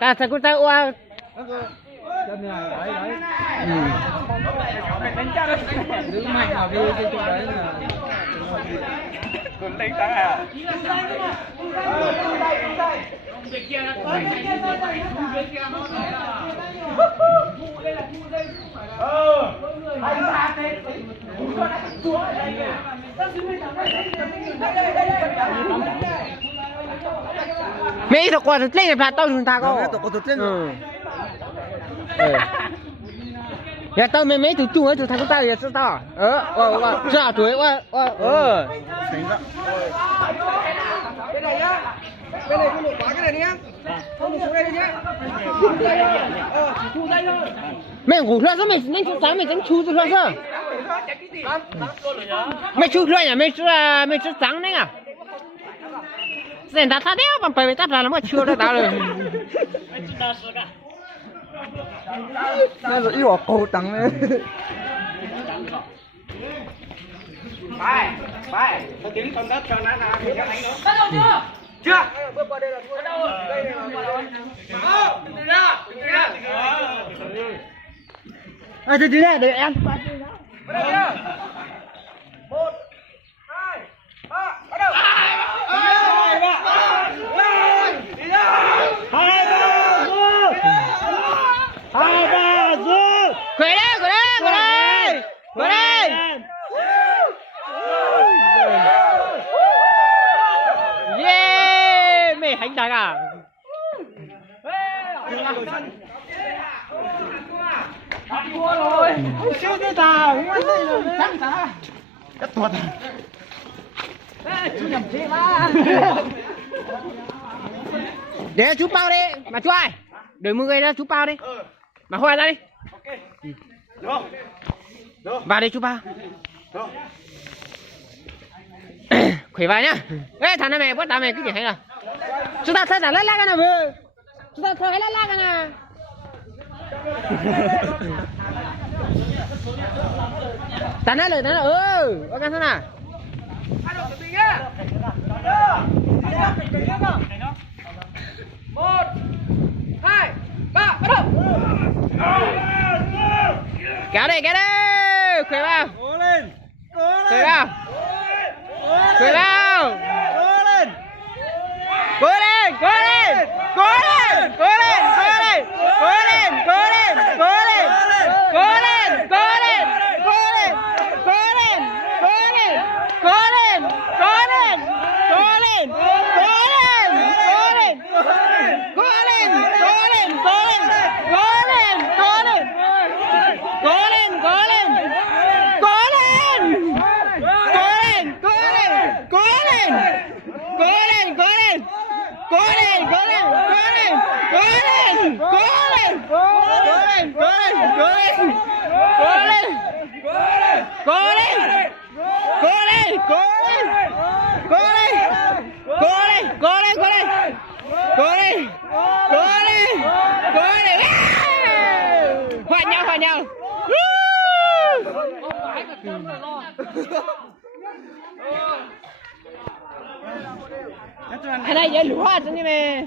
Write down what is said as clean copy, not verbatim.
ta sẽ cũng ta qua đứng mạnh vào cái chỗ đấy là còn đánh ta à mấy thằng qua thằng lên là tao chúng ta có ya tao mấy tụi chung ấy tụi thằng ta thì sao tao ra tuổi thành ra cái này nhá, cái này không được quá cái này nhá, không được xuống đây nhá, chỉ thu dây thôi. mày ngủ ra sao mày chú sáng mày đánh chú ra sao mày chú ra nhà mày chú sáng đấy à sen ta đéo bằng phải tắt ra nó mà chưa được tao rồi nó rồi yêu cổ trắng đấy Phải, tôi kiếm con đất cho nó là thì nó đánh nó. Bắt đầu chưa? Chưa. Bước qua đây là thua. Bắt đầu. Đây là qua đó. Từ ra. từ ra để em Bắt đầu chưa? 1 2 3 bắt đầu. Quay đây yeah mày hành đại à Thua rồi. siêu thế tao không ăn đây rồi Chắc hả? cắt tuột Chú nhầm thế mà. để chú bao đi mà chú ai đợi mọi người ra chú bao đi mà hoa ra đi vào đây chú bao khỏe vào nhá ê thằng này mày bắt tao mày cứ gì hay là chúng ta thấy là lát cái nào vừa chúng ta thấy lát cái nào tàn lời ok thế nào 1 2 3 bắt đầu. kéo đây khỏe vào cố lên khỏe vào khỏe vào cố lên hòa nhau cái này dễ lúa chứ như mày